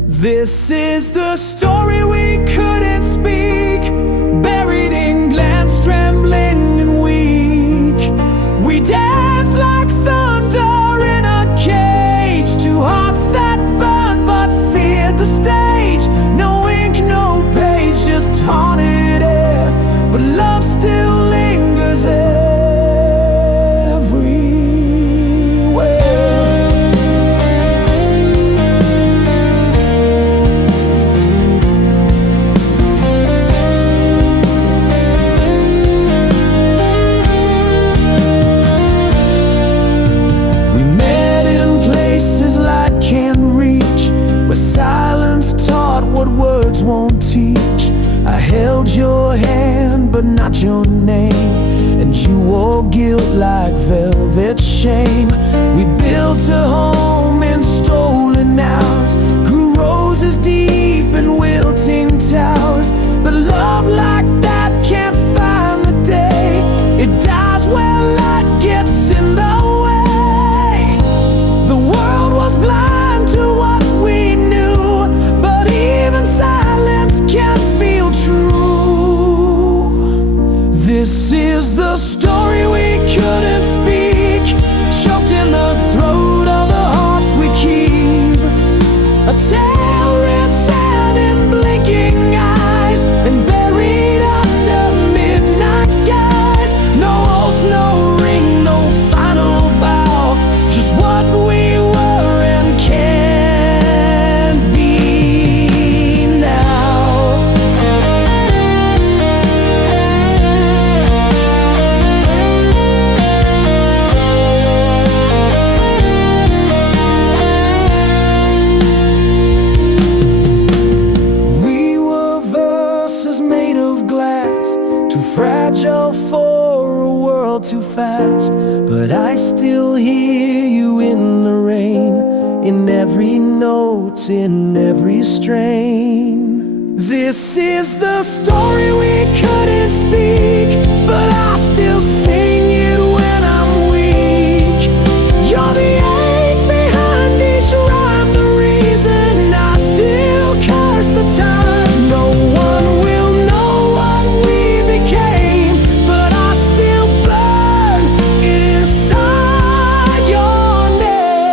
This is the story we couldn't speak, buried in glance, trembling and weak. We danced like thunder in a cage, two hearts that burned but feared the stage. No ink, no page, just haunted air, but love still lingers everywhere. We met in places light can't reach, where silence taught what words won't teach. I held your hand but not your name, and you wore guilt like velvet shame. We built a home in stolen hours, grew roses deep in wilting towers. But love like that can't find the day, it dies when light gets in the way. The world was blind to what we knew, but even silence can feel true. This is the story we couldn't speak, choked in the throat of the hearts we keep. A tale written in blinking eyes and buried under midnight skies. No oath, no ring, no final bow, just what we were and can't be now. We were verses made of glass, too fragile for a world too fast. But I still hear you in the rain, in every note, in every strain. This is the story we couldn't speak, but I still sing it when I'm weak. You're the ache behind each rhyme, the reason I still curse the time. No one will know what we became, but I still burn it inside your name.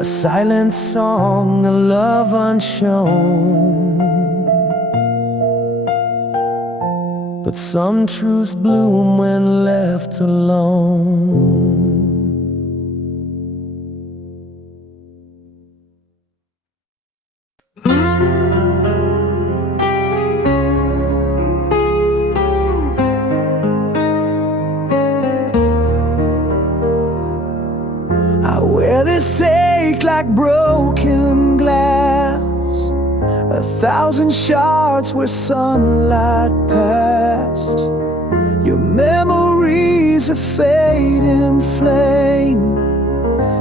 A silent song, a love unshown, but but some truths bloom when left alone. I wear this ache like broken glass, 1,000 shards where sunlight passed. Your memories a fading flame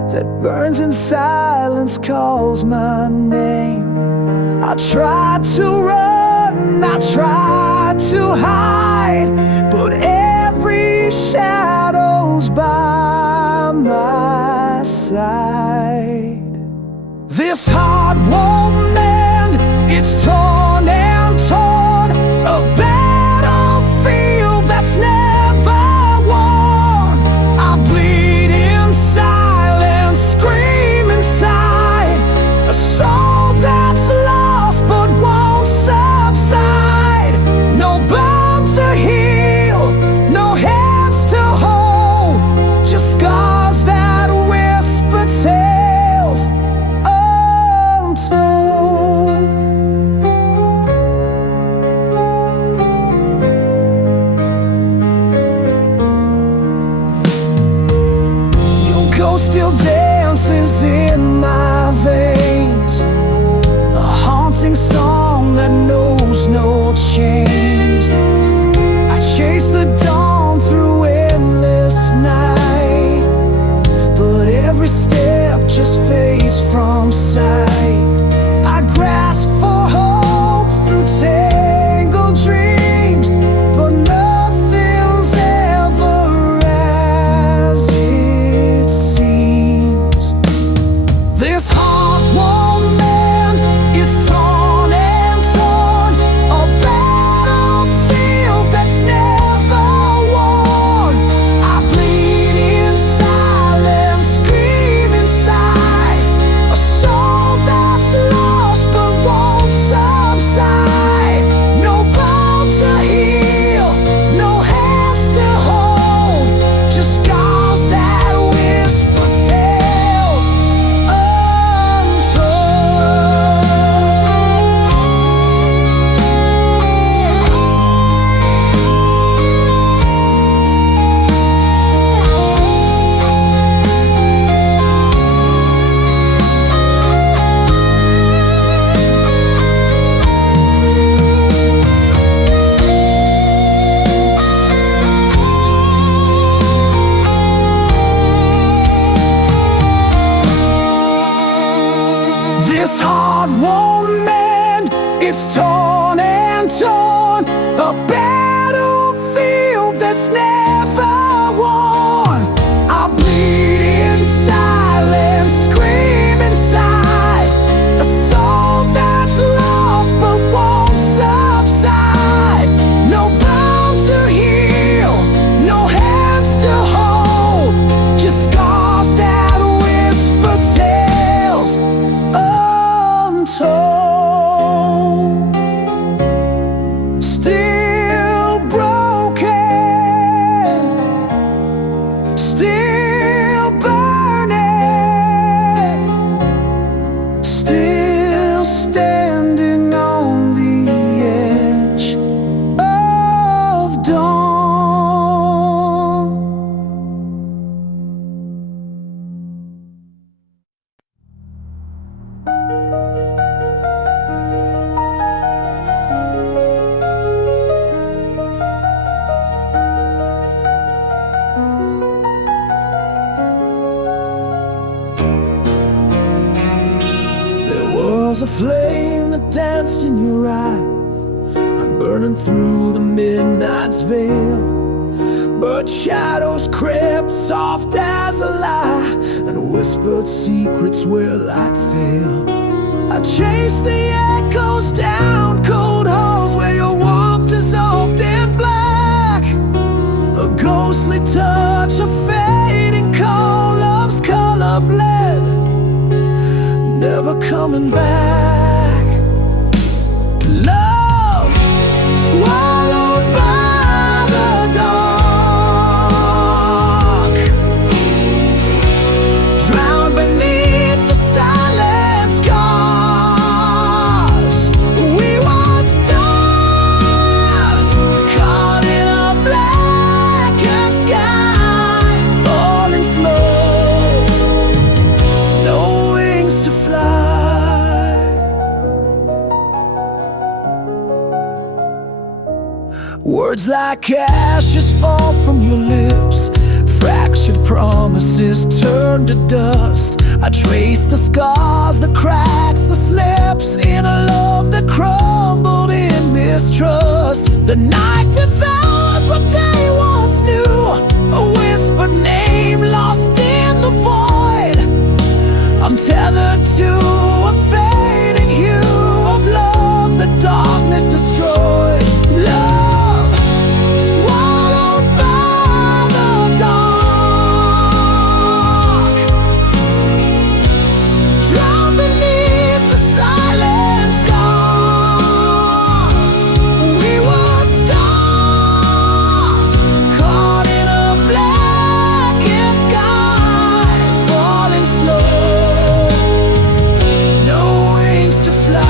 that burns in silence, calls my name. I tried to run, I tried to hide, but every shadow's by my side. This heart won't mend, it's torn and torn, a battlefield that's never won. I bleed in silence, scream inside, a soul that's lost but won't subside. No bone to heal, no hands to hold, just scars that whisper tales untold. Your ghost still dances in my veins, a haunting song that knows no change. I chase the dawn through endless night, but every step just fades from sight. I grasp for hope through tangled dreams, but nothing's ever as it seems. This heart won't mend, it's torn and torn, a battlefield that's never won. I bleed in silence, scream inside, a soul that's lost but won't subside. No bone to heal, no hands to hold, just scars that whisper tales untold. This heart won't mend, it's torn and torn, a battlefield that's never won. I bleed in silence, scream inside, a soul that's lost but won't subside. No bone to heal, no hands to hold, just scars that whisper tales untold. Still broken, still burning, still standing on the edge of dawn. There was a flame that danced in your eyes, I'm burning through the midnight's veil, but shadows crept soft as a lie and whispered secrets where light failed. I chased the echoes down cold halls where your warmth dissolved in black, a ghostly touch of fading cold, love's color bled, never coming back. Love swallowed by Words like ashes fall from your lips, fractured promises turn to dust. I trace the scars, the cracks, the slips in a love that crumbled in mistrust. The night devours what day once knew, a whispered name lost in the void. I'm tethered to a fading hue of love the darkness destroyed. Love swallowed by the dark, drowned beneath the silent scars. We were stars caught in a blackened sky, falling slow, no wings to fly.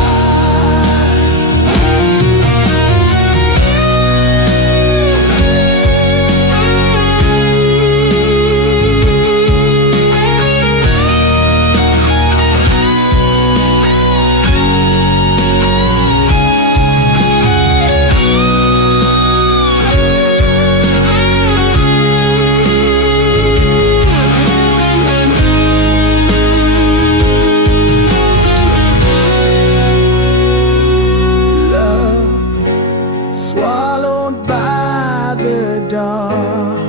Swallowed by the dark,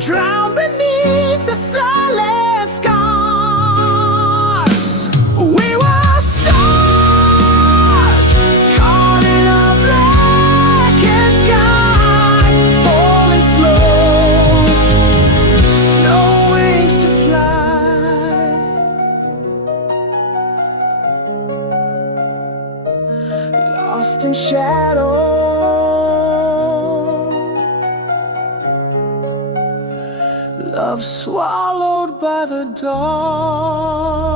drowned beneath the silent scars. We were stars caught in a blackened sky, falling slow, no wings to fly. Lost in shadow, love swallowed by the dark.